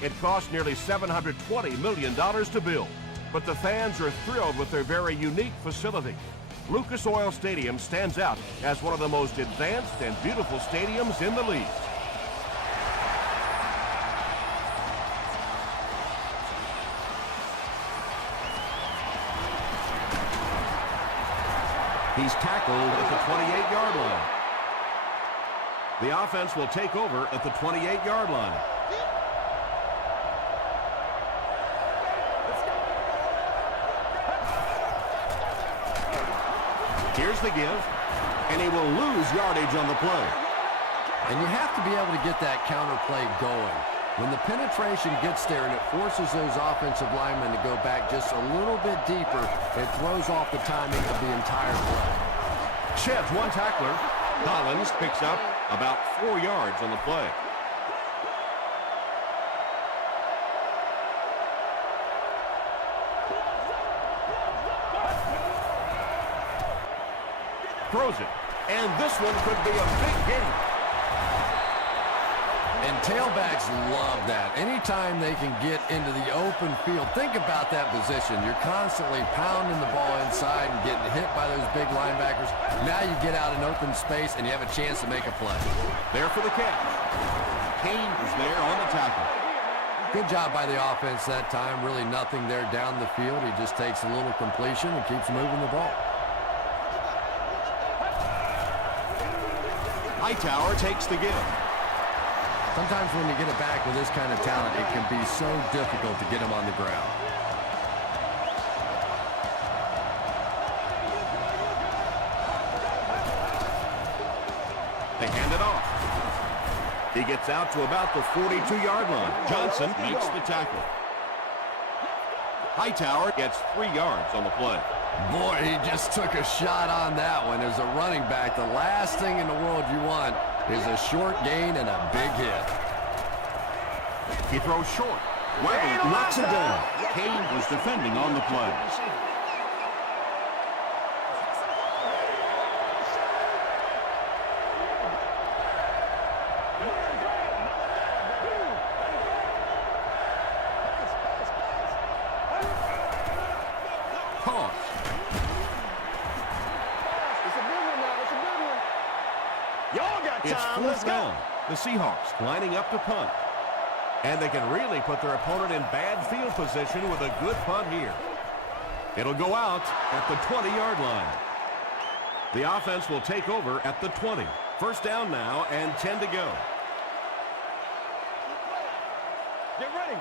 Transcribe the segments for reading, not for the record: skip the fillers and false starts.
It cost nearly $720 million to build, but the fans are thrilled with their very unique facility. Lucas Oil Stadium stands out as one of the most advanced and beautiful stadiums in the league. He's tackled at the 28-yard line. The offense will take over at the 28-yard line. Here's the give, and he will lose yardage on the play. And you have to be able to get that counter play going. When the penetration gets there and it forces those offensive linemen to go back just a little bit deeper, it throws off the timing of the entire play. Sheds one tackler. Collins picks up about 4 yards on the play. Throws it, and this one could be a big game. And tailbacks love that. Anytime they can get into the open field, think about that position. You're constantly pounding the ball inside and getting hit by those big linebackers. Now you get out in open space and you have a chance to make a play. There for the catch. Kane is there on the tackle. Good job by the offense that time. Really nothing there down the field. He just takes a little completion and keeps moving the ball. Hightower takes the give. Sometimes when you get it back with this kind of talent, it can be so difficult to get him on the ground. They hand it off. He gets out to about the 42-yard line. Johnson makes the tackle. Hightower gets 3 yards on the play. Boy, he just took a shot on that one. As a running back, the last thing in the world you want is a short gain and a big hit. He throws short. Weber knocks it down. Kane was defending on the play. It's fourth down. The Seahawks lining up to punt. And they can really put their opponent in bad field position with a good punt here. It'll go out at the 20-yard line. The offense will take over at the 20. First down now and 10 to go. Get ready.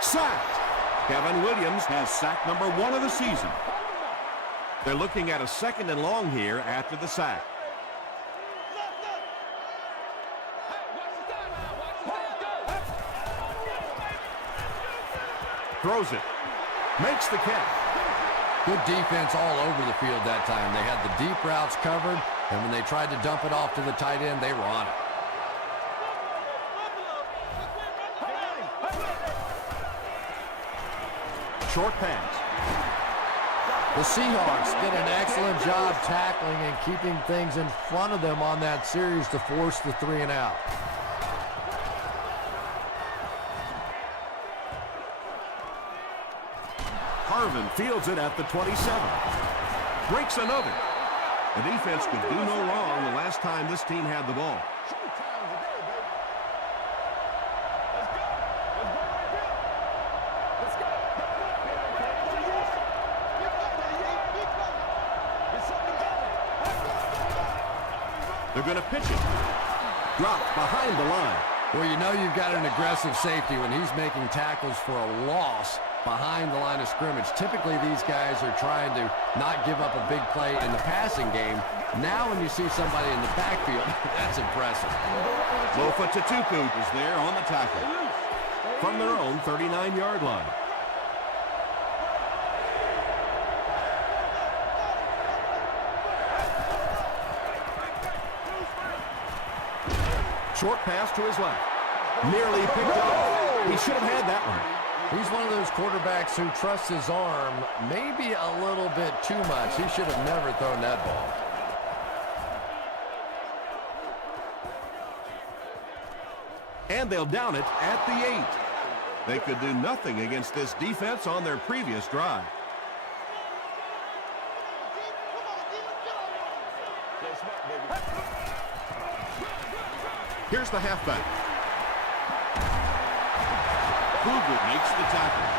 Sacked. Kevin Williams has sack number 1 of the season. They're looking at a 2nd and long here after the sack. Throws it. Makes the catch. Good defense all over the field that time. They had the deep routes covered, and when they tried to dump it off to the tight end, they were on it. Short pass. The Seahawks did an excellent job tackling and keeping things in front of them on that series to force the 3 and out. Harvin fields it at the 27. Breaks another. The defense could do no wrong the last time this team had the ball. They're going to pitch it. Dropped behind the line. Well, you know you've got an aggressive safety when he's making tackles for a loss behind the line of scrimmage. Typically, these guys are trying to not give up a big play in the passing game. Now, when you see somebody in the backfield, that's impressive. Lofa Tatupu is there on the tackle from their own 39-yard line. Short pass to his left. Nearly picked up. He should have had that one. He's one of those quarterbacks who trusts his arm maybe a little bit too much. He should have never thrown that ball. And they'll down it at the 8. They could do nothing against this defense on their previous drive. Here's the halfback. Kruger makes the tackle.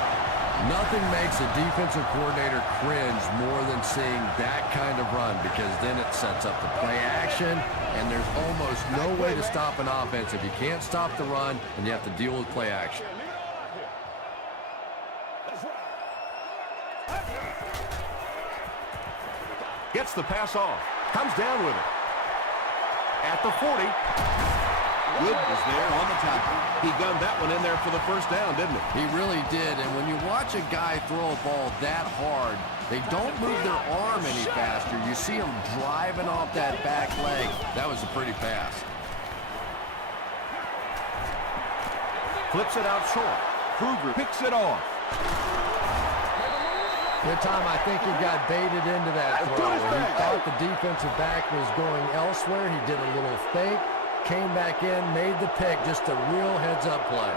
Nothing makes a defensive coordinator cringe more than seeing that kind of run, because then it sets up the play action, and there's almost no way to stop an offense if you can't stop the run and you have to deal with play action. Gets the pass off. Comes down with it. At the 40. Wood was there on the tackle. He gunned that one in there for the first down, didn't he? He really did, and when you watch a guy throw a ball that hard, they don't move their arm any faster. You see him driving off that back leg. That was a pretty pass. Flips it out short. Kruger picks it off. Good time, I think he got baited into that throw. He thought the defensive back was going elsewhere. He did a little fake, came back in, made the pick, just a real heads-up play.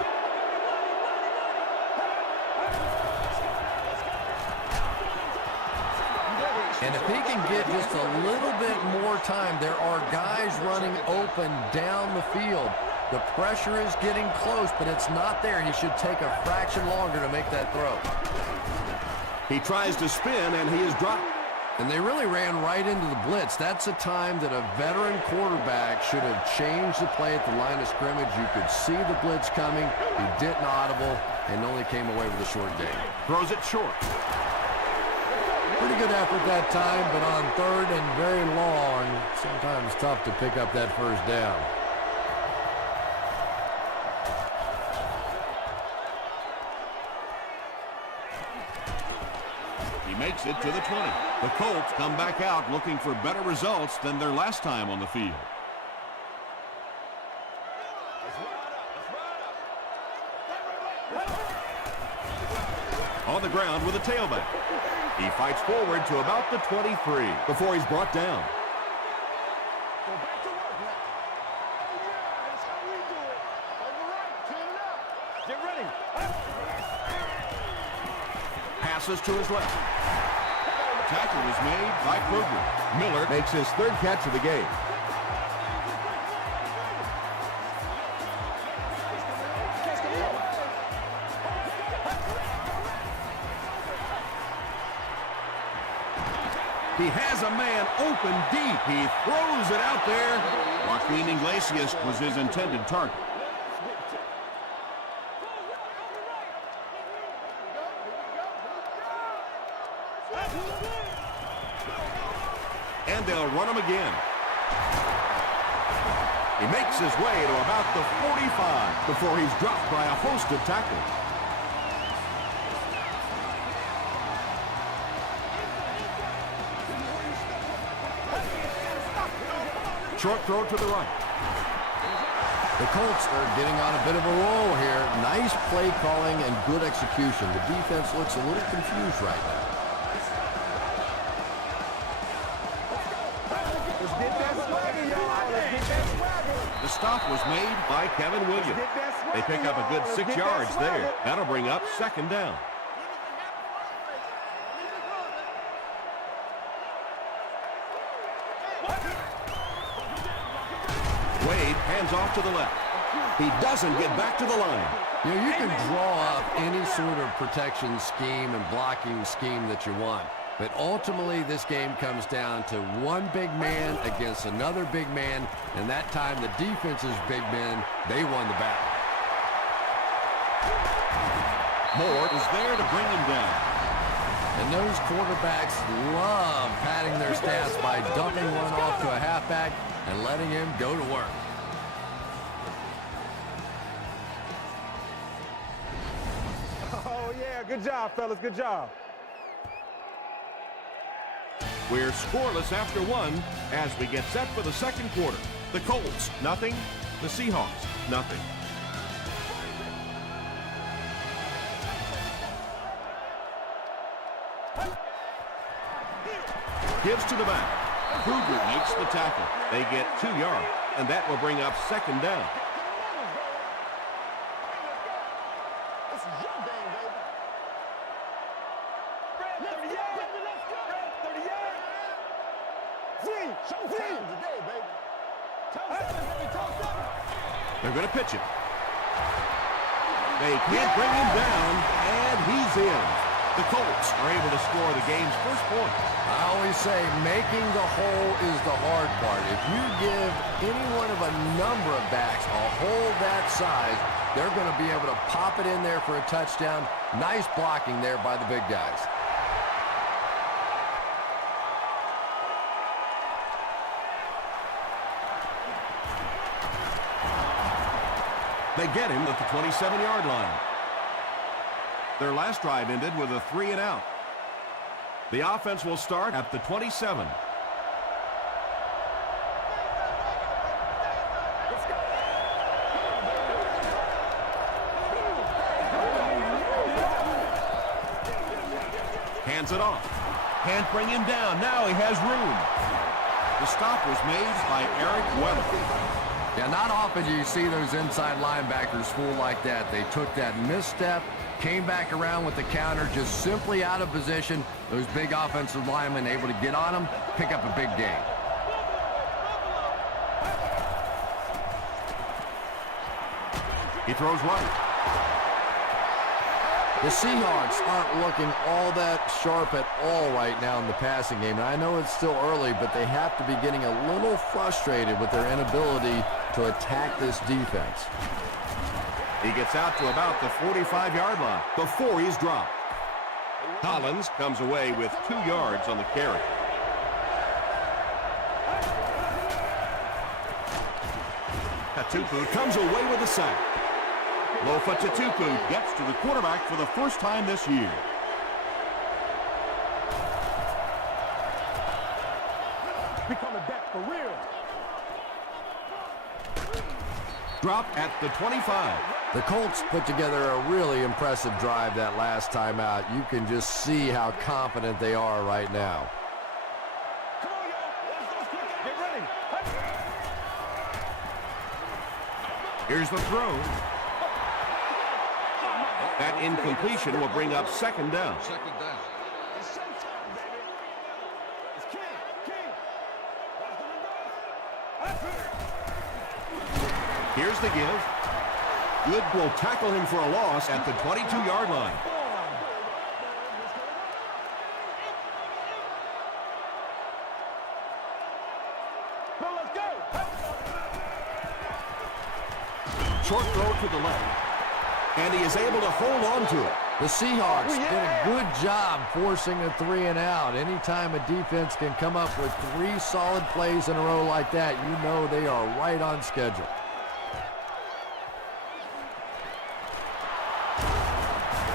And if he can get just a little bit more time, there are guys running open down the field. The pressure is getting close, but it's not there. He should take a fraction longer to make that throw. He tries to spin, and he is dropped. And they really ran right into the blitz. That's a time that a veteran quarterback should have changed the play at the line of scrimmage. You could see the blitz coming. He didn't audible and only came away with a short gain. Throws it short. Pretty good effort that time, but on third and very long, sometimes tough to pick up that first down. Makes it to the 20. The Colts come back out looking for better results than their last time on the field. On the ground with a tailback. He fights forward to about the 23 before he's brought down. Get ready. Passes to his left. Tackle was made by Kruger. Miller makes his third catch of the game. He has a man open deep. He throws it out there. Joaquin Iglesias was his intended target. And they'll run him again. He makes his way to about the 45 before he's dropped by a host of tackles. Short throw to the right. The Colts are getting on a bit of a roll here. Nice play calling and good execution. The defense looks a little confused right now. The stop was made by Kevin Williams. They pick up a good 6 yards there. That'll bring up second down. Wade hands off to the left. He doesn't get back to the line. You know, you can draw up any sort of protection scheme and blocking scheme that you want. But ultimately, this game comes down to one big man against another big man, and that time the defense's big men, they won the battle. Moore is there to bring him down. And those quarterbacks love padding their stats by dumping one off to a halfback and letting him go to work. Oh, yeah, good job, fellas, good job. We're scoreless after one as we get set for the second quarter. The Colts, nothing. The Seahawks, nothing. Gives to the back. Kruger makes the tackle. They get 2 yards, and that will bring up second down. They're going to pitch it. They can't bring him down, and he's in. The Colts are able to score the game's first point. I always say making the hole is the hard part. If you give any one of a number of backs a hole that size, they're going to be able to pop it in there for a touchdown. Nice blocking there by the big guys. They get him at the 27-yard line. Their last drive ended with a 3-and-out. The offense will start at the 27. Hands it off. Can't bring him down. Now he has room. The stop was made by Eric Weather. Yeah, not often do you see those inside linebackers fool like that. They took that misstep, came back around with the counter, just simply out of position. Those big offensive linemen able to get on them, pick up a big gain. He throws right. The Seahawks aren't looking all that sharp at all right now in the passing game. And I know it's still early, but they have to be getting a little frustrated with their inability to attack this defense. He gets out to about the 45-yard line before he's dropped. Collins comes away with 2 yards on the carry. Tupu comes away with a sack. Lofa Tupu gets to the quarterback for the first time this year. Becoming back for real. Dropped at the 25. The Colts put together a really impressive drive that last time out. You can just see how confident they are right now. Come on, yo. Get ready. Here's the throw. That incompletion will bring up second down. It's showtime, baby. It's King. Here's the give. Good will tackle him for a loss at the 22-yard line. Well, let's go. Short throw to the left. And he is able to hold on to it. The Seahawks did a good job forcing a 3-and-out. Anytime a defense can come up with 3 solid plays in a row like that, you know they are right on schedule.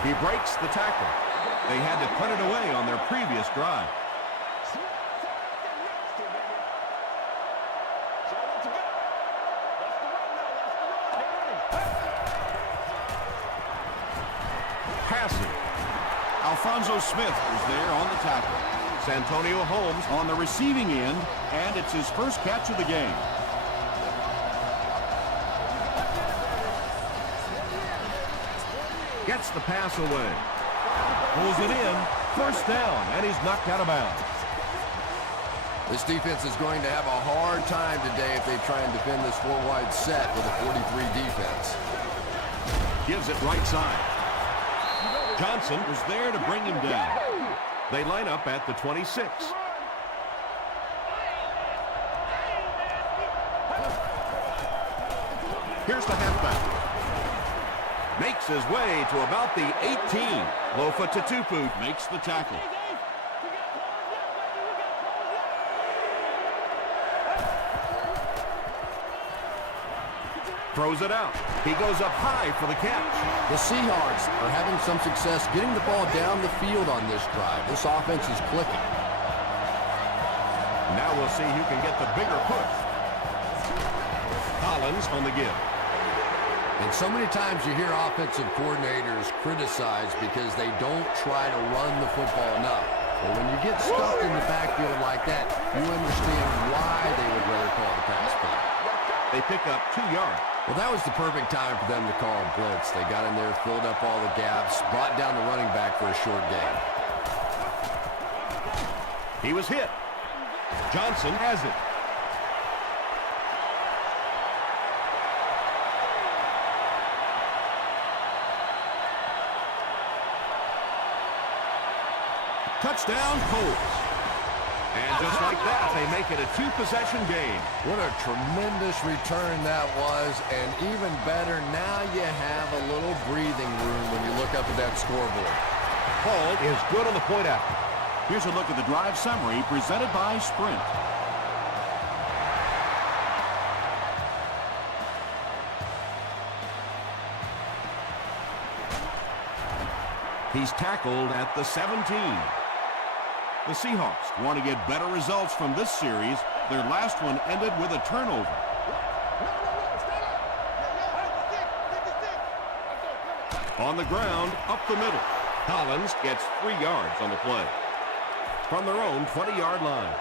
He breaks the tackle. They had to put it away on their previous drive. Passing. Alfonso Smith was there on the tackle. Santonio Holmes on the receiving end, and it's his first catch of the game. Gets the pass away. Pulls it in. First down, and he's knocked out of bounds. This defense is going to have a hard time today if they try and defend this 4-wide set with a 43 defense. Gives it right side. Johnson was there to bring him down. They line up at the 26. Here's the halfback. Makes his way to about the 18. Lofa Tupu makes the tackle. Throws it out. He goes up high for the catch. The Seahawks are having some success getting the ball down the field on this drive. This offense is clicking. Now we'll see who can get the bigger push. Collins on the give. And so many times you hear offensive coordinators criticized because they don't try to run the football enough. But when you get stuffed in the backfield like that, you understand why they would rather call the pass play. They pick up 2 yards. Well, that was the perfect time for them to call a blitz. They got in there, filled up all the gaps, brought down the running back for a short gain. He was hit. Johnson has it. Touchdown, Colts. And just like that, they make it a two-possession game. What a tremendous return that was, and even better, now you have a little breathing room when you look up at that scoreboard. Hall is good on the point after. Here's a look at the drive summary presented by Sprint. He's tackled at the 17. The Seahawks want to get better results from this series. Their last one ended with a turnover. On the ground, up the middle. Collins gets 3 yards on the play. From their own 20-yard line.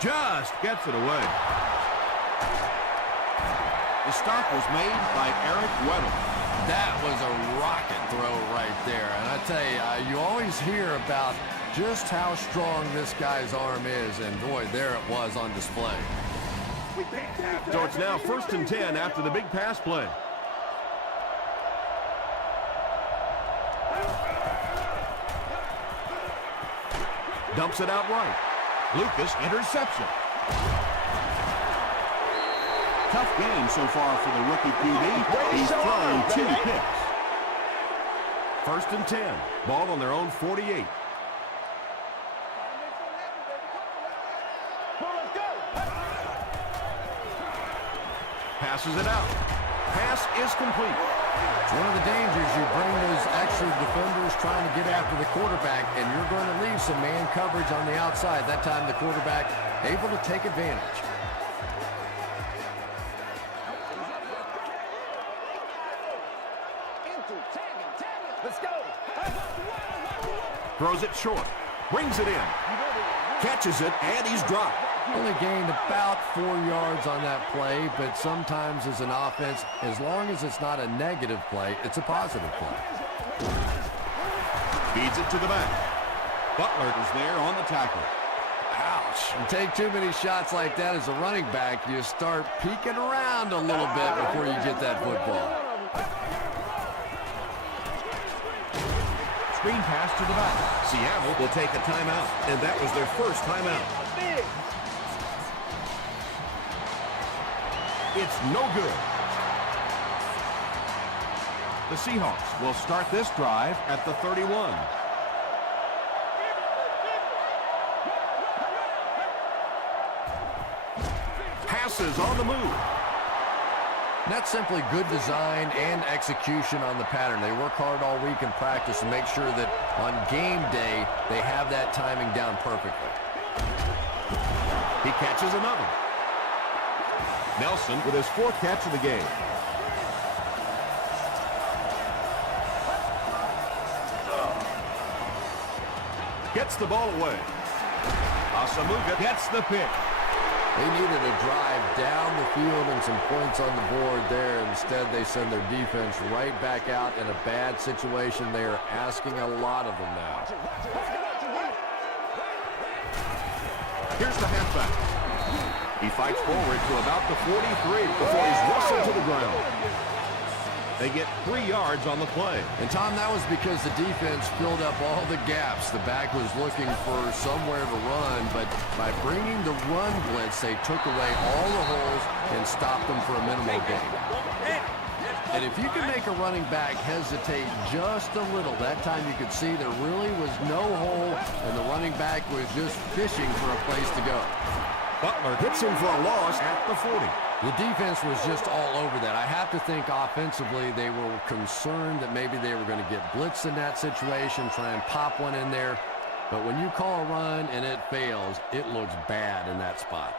Just gets it away. The stop was made by Eric Weddle. That was a rocket throw right there. And I tell you, you always hear about just how strong this guy's arm is. And boy, there it was on display. So it's now 1st and 10 after the big pass play. Dumps it out right. Lucas interception. Tough game so far for the rookie QB. He's thrown 2 picks. 1st and 10. Ball on their own 48. Passes it out. Pass is complete. It's one of the dangers. You bring those extra defenders trying to get after the quarterback, and you're going to leave some man coverage on the outside. That time the quarterback able to take advantage. Let's go. Throws it short. Brings it in. Catches it, and he's dropped. Only gained about 4 yards on that play, but sometimes as an offense, as long as it's not a negative play, it's a positive play. Feeds it to the back. Butler is there on the tackle. Ouch. You take too many shots like that as a running back, you start peeking around a little bit before you get that football. Screen pass to the back. Seattle will take a timeout, and that was their first timeout. It's no good. The Seahawks will start this drive at the 31. Passes on the move. That's simply good design and execution on the pattern. They work hard all week in practice to make sure that on game day they have that timing down perfectly. He catches another. Nelson with his 4th catch of the game. Gets the ball away. Asamuga gets the pick. They needed a drive down the field and some points on the board there. Instead, they send their defense right back out in a bad situation. They are asking a lot of them now. Here's the halfback. He fights forward to about the 43 before he's wrestled to the ground. They get 3 yards on the play. And, Tom, that was because the defense filled up all the gaps. The back was looking for somewhere to run, but by bringing the run blitz, they took away all the holes and stopped them for a minimal gain. And if you can make a running back hesitate just a little, that time you could see there really was no hole, and the running back was just fishing for a place to go. Butler hits him for a loss at the 40. The defense was just all over that. I have to think offensively they were concerned that maybe they were going to get blitzed in that situation, try and pop one in there. But when you call a run and it fails, it looks bad in that spot.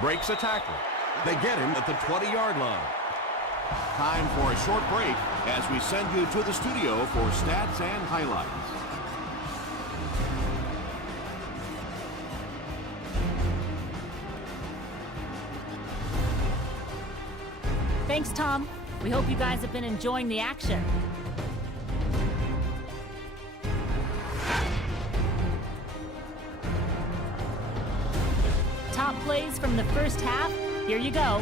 Breaks a tackle. They get him at the 20-yard line. Time for a short break as we send you to the studio for stats and highlights. Thanks, Tom. We hope you guys have been enjoying the action. Top plays from the first half. Here you go.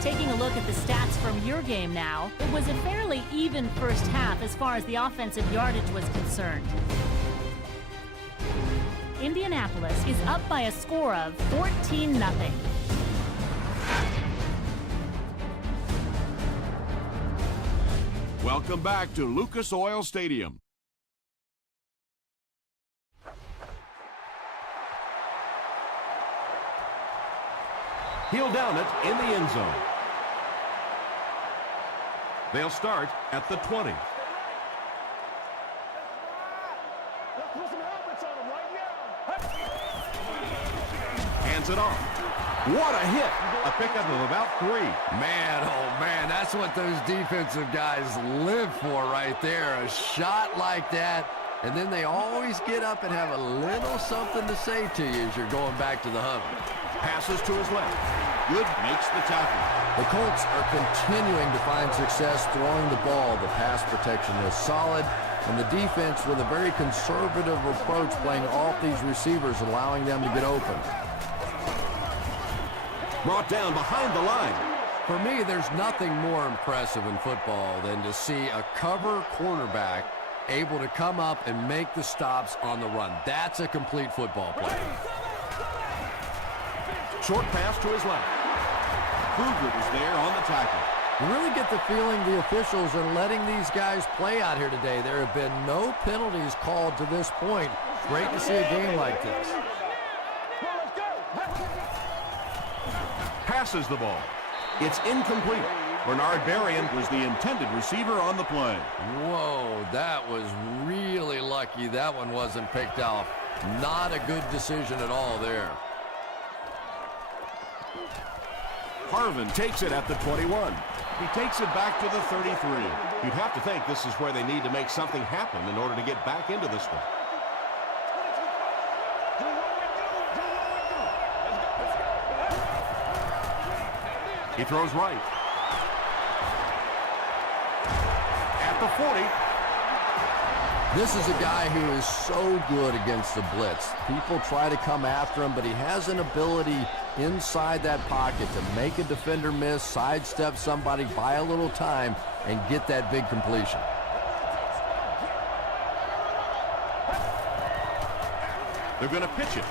Taking a look at the stats from your game now, it was a fairly even first half as far as the offensive yardage was concerned. Indianapolis is up by a score of 14-0. Welcome back to Lucas Oil Stadium. He'll down it in the end zone. They'll start at the 20. Hands it off. What a hit. A pickup of about 3. Man, oh man, that's what those defensive guys live for right there. A shot like that, and then they always get up and have a little something to say to you as you're going back to the huddle. Passes to his left. Good, makes the tackle. The Colts are continuing to find success throwing the ball. The pass protection is solid, and the defense with a very conservative approach playing off these receivers, allowing them to get open. Brought down behind the line. For me, there's nothing more impressive in football than to see a cover quarterback able to come up and make the stops on the run. That's a complete football play. Short pass to his left. Kruger is there on the tackle. You really get the feeling the officials are letting these guys play out here today. There have been no penalties called to this point. Great to see a game like this. Passes the ball. It's incomplete. Bernard Berrien was the intended receiver on the play. Whoa, that was really lucky that one wasn't picked off. Not a good decision at all there. Harvin takes it at the 21. He takes it back to the 33. You'd have to think this is where they need to make something happen in order to get back into this one. He throws right. At the 40. This is a guy who is so good against the blitz. People try to come after him, but he has an ability inside that pocket to make a defender miss, sidestep somebody, buy a little time, and get that big completion. They're going to pitch it.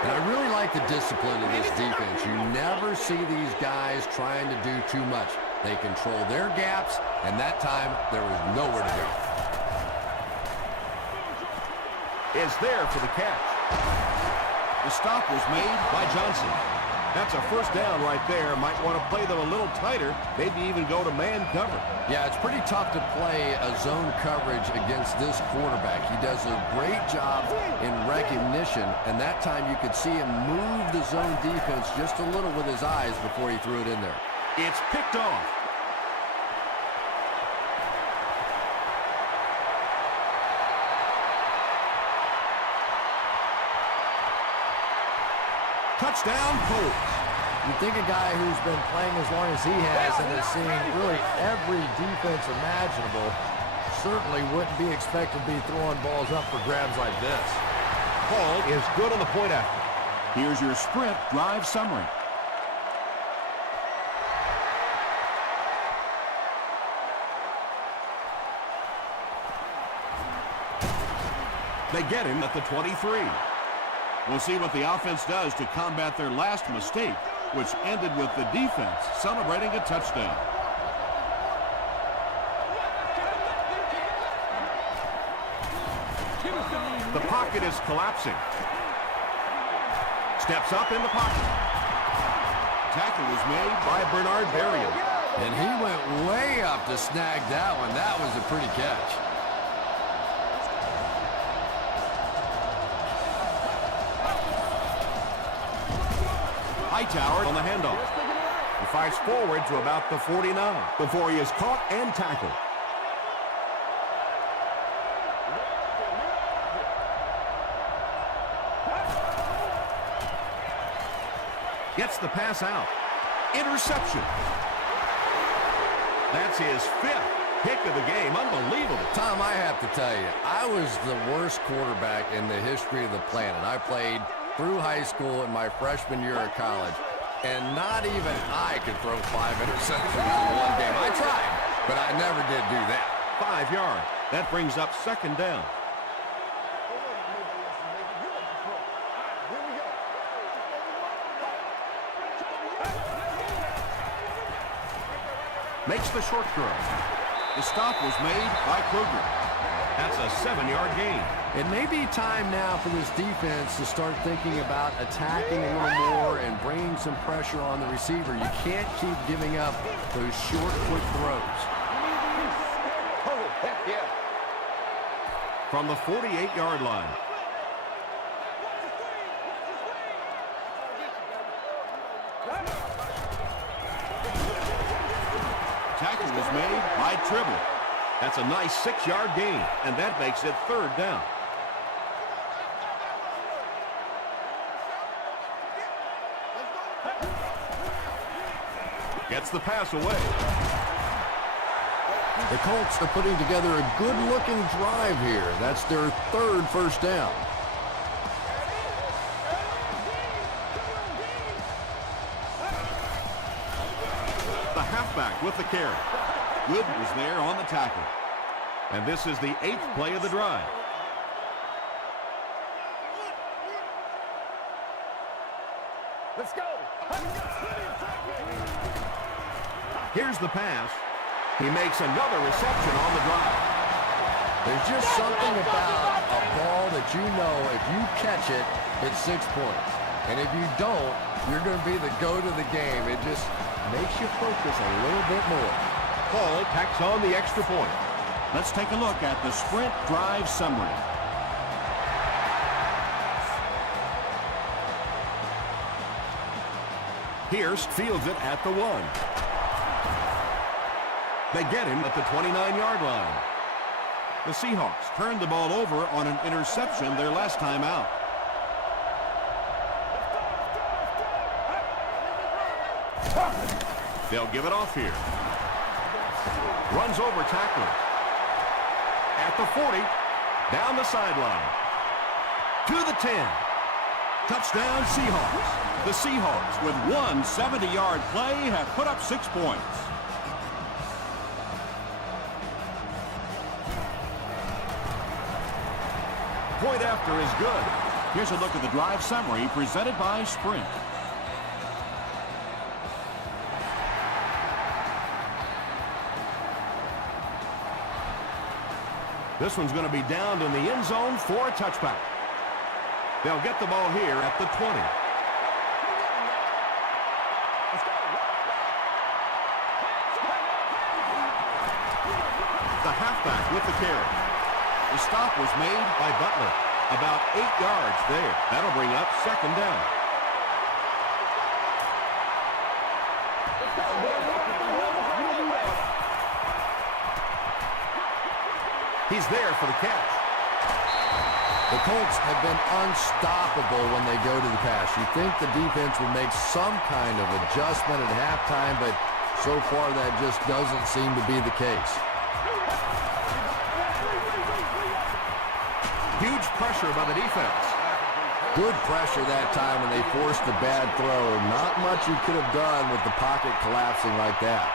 And I really like the discipline of this defense. You never see these guys trying to do too much. They control their gaps, and that time there was nowhere to go. Is there for the catch. The stop was made by Johnson. That's a first down right there. Might want to play them a little tighter, maybe even go to man cover. Yeah, it's pretty tough to play a zone coverage against this quarterback. He does a great job in recognition, and that time you could see him move the zone defense just a little with his eyes before he threw it in there. It's picked off. Touchdown, Colts. You think a guy who's been playing as long as he has and has seen really every defense imaginable certainly wouldn't be expected to be throwing balls up for grabs like this. Hall is good on the point after. Here's your sprint drive summary. They get him at the 23. We'll see what the offense does to combat their last mistake, which ended with the defense celebrating a touchdown. The pocket is collapsing. Steps up in the pocket. Tackle was made By Bernard Berrian. And he went way up to snag that one. That was a pretty catch. Hightower on the handoff. He fires forward to about the 49 before he is caught and tackled. Gets the pass out. Interception. That's his 5th pick of the game. Unbelievable. Tom, I have to tell you, I was the worst quarterback in the history of the planet. I played through high school and my freshman year of college, and not even I could throw 5 interceptions in one game. I tried, but I never did do that. 5 yards. That brings up 2nd down. Makes the short throw. The stop was made by Kruger. That's a 7-yard gain. It may be time now for this defense to start thinking about attacking a little more and bringing some pressure on the receiver. You can't keep giving up those short, quick throws. Oh, heck yeah. From the 48-yard line. Tackle was made by Tribble. That's a nice 6-yard gain, and that makes it 3rd down. Gets the pass away. The Colts are putting together a good-looking drive here. That's their 3rd first down. The halfback with the carry. Good was there on the tackle. And this is the 8th play of the drive. Let's go. Here's the pass. He makes another reception on the drive. There's just something about a ball that you know if you catch it, it's 6 points. And if you don't, you're going to be the goat of the game. It just makes you focus a little bit more. Paul tacks on the extra point. Let's take a look at the sprint drive summary. Pierce fields it at the 1. They get him at the 29-yard line. The Seahawks turned the ball over on an interception their last time out. They'll give it off here. Runs over tackler. At the 40. Down the sideline. To the 10. Touchdown Seahawks. The Seahawks, with one 70-yard play, have put up 6 points. Point after is good. Here's a look at the drive summary presented by Sprint. This one's going to be downed in the end zone for a touchback. They'll get the ball here at the 20. The halfback with the carry. The stop was made By Butler. About 8 yards there. That'll bring up 2nd down. He's there for the catch. The Colts have been unstoppable when they go to the pass. You think the defense would make some kind of adjustment at halftime, but so far that just doesn't seem to be the case. Huge pressure by the defense. Good pressure that time, and they forced the bad throw. Not much you could have done with the pocket collapsing like that.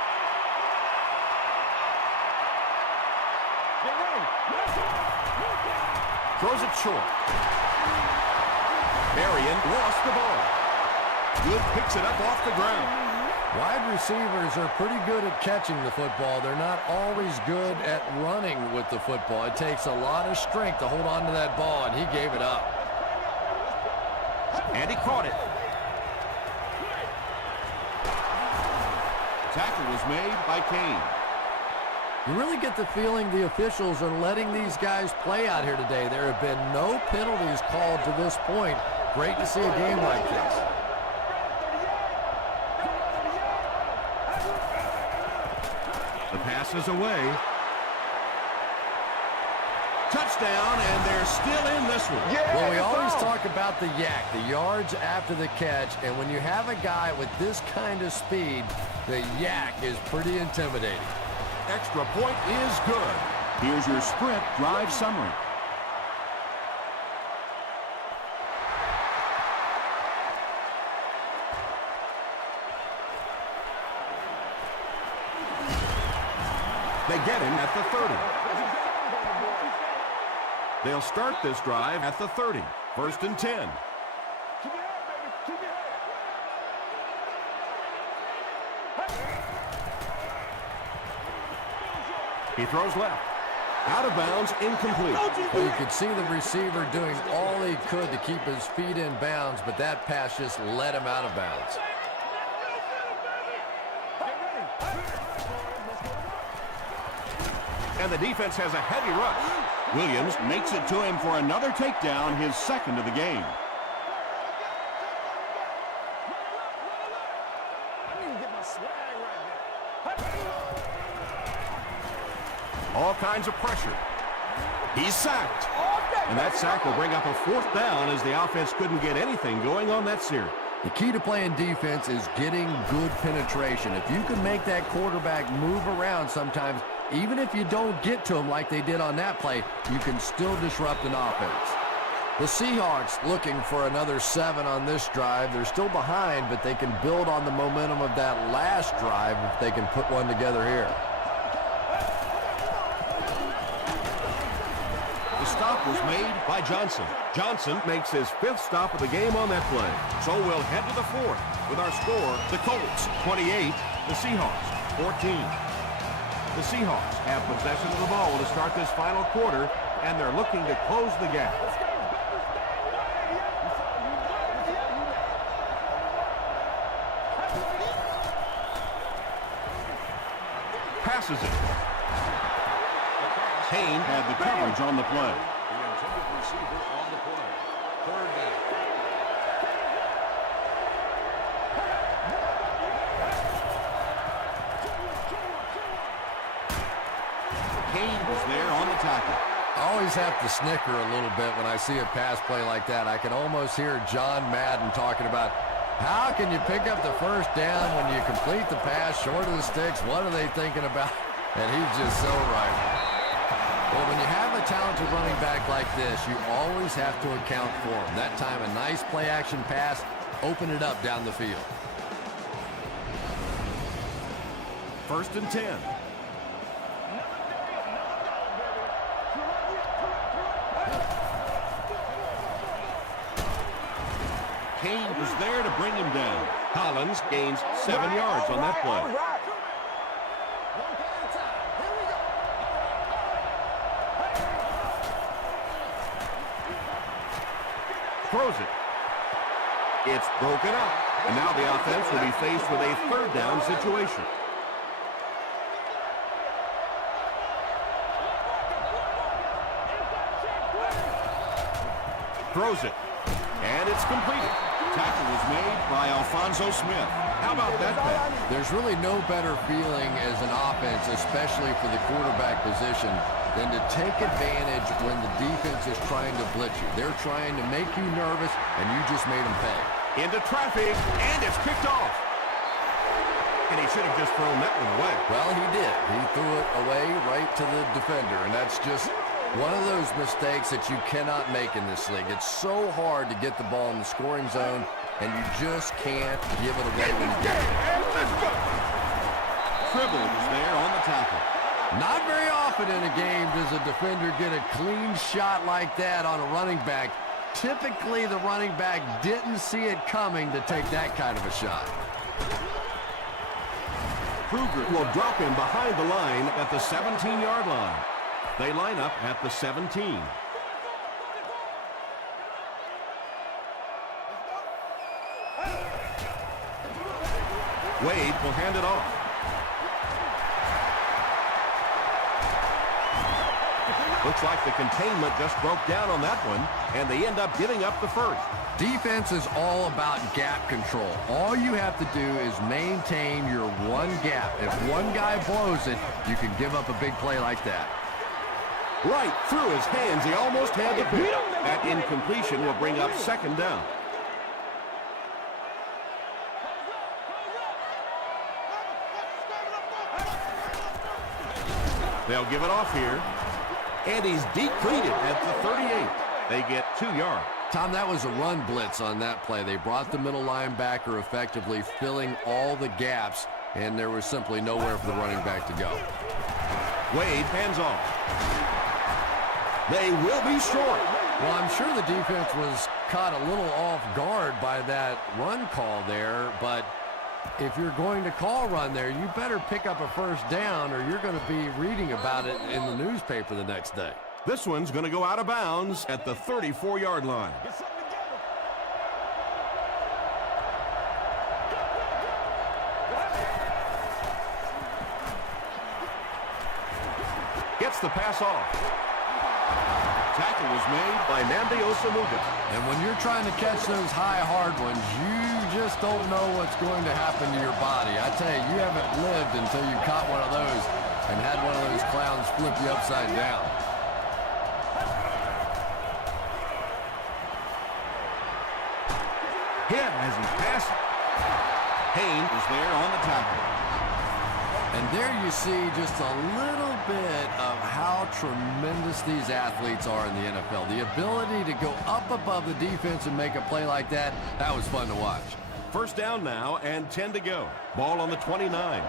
Throws it short. Marion lost the ball. Good picks it up off the ground. Wide receivers are pretty good at catching the football. They're not always good at running with the football. It takes a lot of strength to hold on to that ball, and he gave it up. And he caught it. Tackle was made by Kane. You really get the feeling the officials are letting these guys play out here today. There have been no penalties called to this point. Great to see a game like this. The pass is away. Touchdown, and they're still in this one. Yeah, Well, we always on. talk about the yak, the yards after the catch, and when you have a guy with this kind of speed, the yak is pretty intimidating. Extra point is good. Here's your sprint drive summary. They get him at the 30. They'll start this drive at the 30. 1st and 10. He throws left. Out of bounds, incomplete. Well, you could see the receiver doing all he could to keep his feet in bounds, but that pass just let him out of bounds. And the defense has a heavy rush. Williams makes it to him for another takedown, his second of the game. All kinds of pressure. He's sacked. And that sack will bring up a 4th down as the offense couldn't get anything going on that series. The key to playing defense is getting good penetration. If you can make that quarterback move around sometimes, even if you don't get to him like they did on that play, you can still disrupt an offense. The Seahawks looking for another 7 on this drive. They're still behind, but they can build on the momentum of that last drive if they can put one together here. The stop was made by Johnson. Johnson makes his 5th stop of the game on that play. So we'll head to the 4th with our score, the Colts 28, the Seahawks 14. The Seahawks have possession of the ball to start this final quarter, and they're looking to close the gap. Passes it. Kane had the coverage on the play. The intended receiver on the play. 3rd down. Kane was there on the tackle. I always have to snicker a little bit when I see a pass play like that. I can almost hear John Madden talking about how can you pick up the 1st down when you complete the pass short of the sticks? What are they thinking about? And he's just so right. Well, when you have a talented running back like this, you always have to account for him. That time, a nice play-action pass, open it up down the field. 1st and 10. Kane was there to bring him down. Collins gains 7 yards on that play. Throws it. It's broken up. And now the offense will be faced with a 3rd down situation. Throws it. And it's completed. Tackle was made by Alfonso Smith. How about that pass? There's really no better feeling as an offense, especially for the quarterback position, than to take advantage when the defense is trying to blitz you. They're trying to make you nervous, and you just made them pay. Into traffic, and it's picked off. And he should have just thrown that one away. Well, he did. He threw it away right to the defender, and that's just One of those mistakes that you cannot make in this league. It's so hard to get the ball in the scoring zone, and you just can't give it away when you get it. Tribble is there on the tackle. Not very often in a game does a defender get a clean shot like that on a running back. Typically, the running back didn't see it coming to take that kind of a shot. Kruger will drop him behind the line at the 17-yard line. They line up at the 17. Wade will hand it off. Looks like the containment just broke down on that one, and they end up giving up the first. Defense is all about gap control. All you have to do is maintain your one gap. If one guy blows it, you can give up a big play like that. Right through his hands, he almost had the pick. That incompletion will bring up second down. They'll give it off here. And he's depleted at the 38. They get 2 yards. Tom, that was a run blitz on that play. They brought the middle linebacker effectively filling all the gaps, and there was simply nowhere for the running back to go. Wade hands off. They will be short. Well, I'm sure the defense was caught a little off guard by that run call there, but if you're going to call run there, you better pick up a first down or you're going to be reading about it in the newspaper the next day. This one's going to go out of bounds at the 34-yard line. Gets the pass off. Tackle was made by Nnamdi Osamuga. And when you're trying to catch those high, hard ones, you just don't know what's going to happen to your body. I tell you, you haven't lived until you caught one of those and had one of those clowns flip you upside down. Hit as he passes. Haynes is there on the tackle. And there you see just a little bit of how tremendous these athletes are in the NFL. The ability to go up above the defense and make a play like that, that was fun to watch. First down now and 10 to go. Ball on the 29.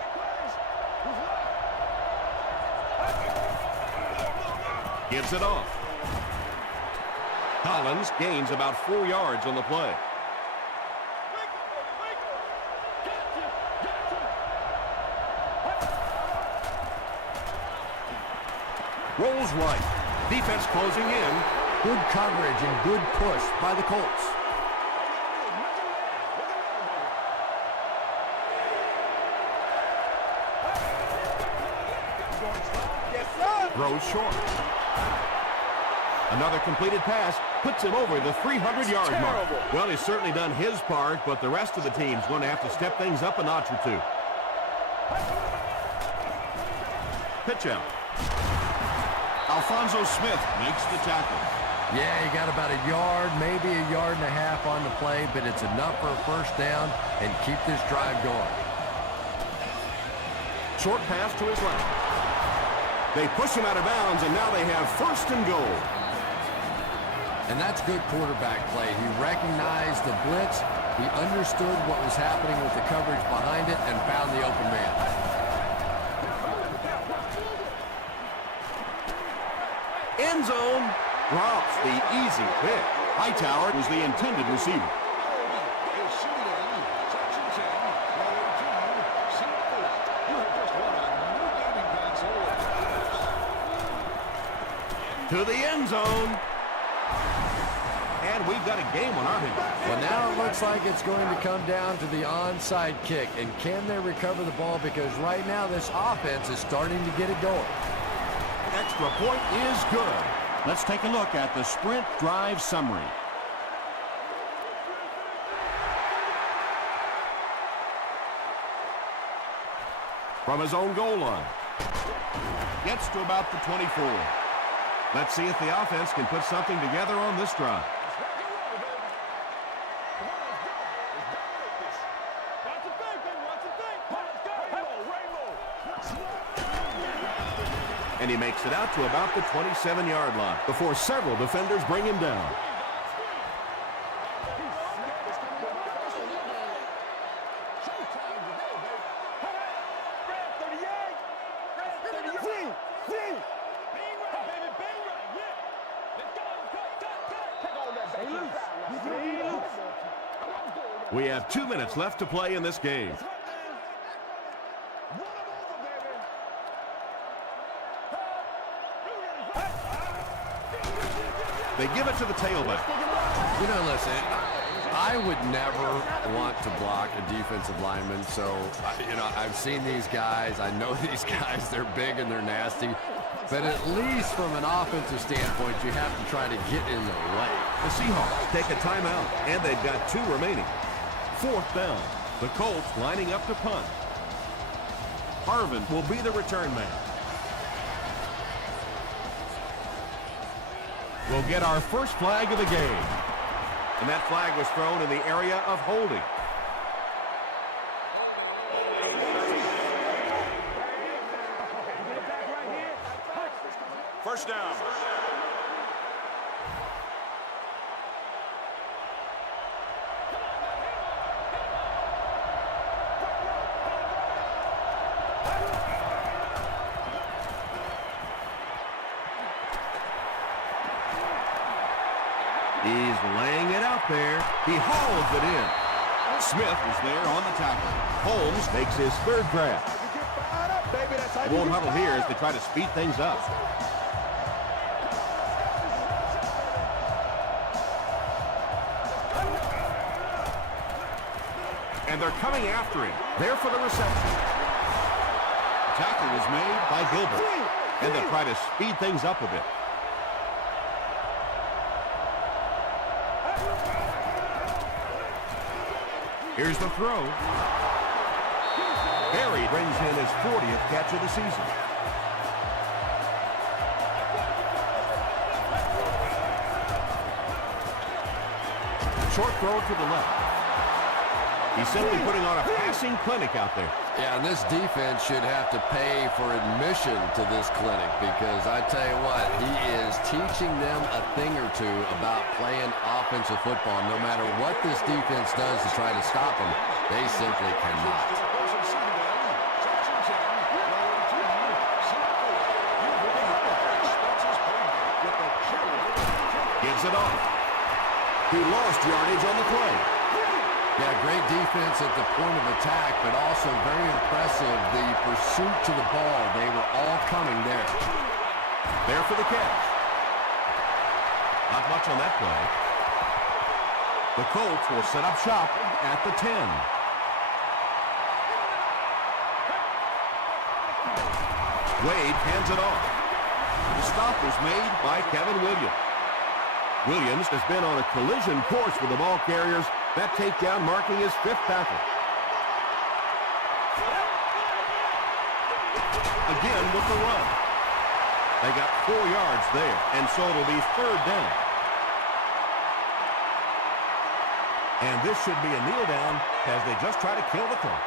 Gives it off. Collins gains about 4 yards on the play. Rolls right. Defense closing in. Good coverage and good push by the Colts. Throws short. Another completed pass puts him over the 300-yard mark. Well, he's certainly done his part, but the rest of the team's going to have to step things up a notch or two. Pitch out. Alfonso Smith makes the tackle. Yeah, he got about a yard, maybe a yard and a half on the play, but it's enough for a first down and keep this drive going. Short pass to his left. They push him out of bounds, and now they have first and goal. And that's good quarterback play. He recognized the blitz, he understood what was happening with the coverage behind it, and found the open man. End zone, drops the easy pick. Hightower was the intended receiver. To the end zone. And we've got a game on our hands. Well, now it looks like it's going to come down to the onside kick. And can they recover the ball? Because right now this offense is starting to get it going. Extra point is good. Let's take a look at the sprint drive summary. From his own goal line. Gets to about the 24. Let's see if the offense can put something together on this drive. And he makes it out to about the 27-yard line before several defenders bring him down. We have 2 minutes left to play in this game. They give it to the tailback. You know, listen, I would never want to block a defensive lineman. So, you know, I've seen these guys. I know these guys. They're big and they're nasty. But at least from an offensive standpoint, you have to try to get in their way. The Seahawks take a timeout, and they've got 2 remaining. 4th down. The Colts lining up to punt. Harvin will be the return man. We'll get our first flag of the game. And that flag was thrown in the area of holding. First down. He's laying it out there. He hauls it in. Smith is there on the tackle. Holmes makes his 3rd grab. Won't huddle here as they try to speed things up. And they're coming after him. There for the reception. Tackle was made by Gilbert. And they'll try to speed things up a bit. Here's the throw. Berry brings in his 40th catch of the season. Short throw to the left. He's simply putting on a passing clinic out there. Yeah, and this defense should have to pay for admission to this clinic because I tell you what, he is teaching them a thing or two about playing offensive football. No matter what this defense does to try to stop them, they simply cannot. Gives it off. He lost yardage on the play. Yeah, great defense at the point of attack, but also very impressive. The pursuit to the ball, they were all coming there. There for the catch. Not much on that play. The Colts will set up shop at the 10. Wade hands it off. The stop was made by Kevin Williams. Williams has been on a collision course with the ball carriers. That takedown marking his 5th tackle. Again with the run. They got 4 yards there, and so it'll be 3rd down. And this should be a kneel down as they just try to kill the clock.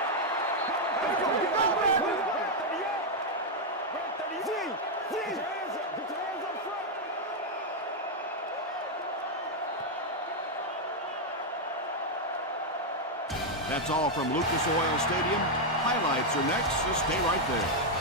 That's all from Lucas Oil Stadium. Highlights are next, so stay right there.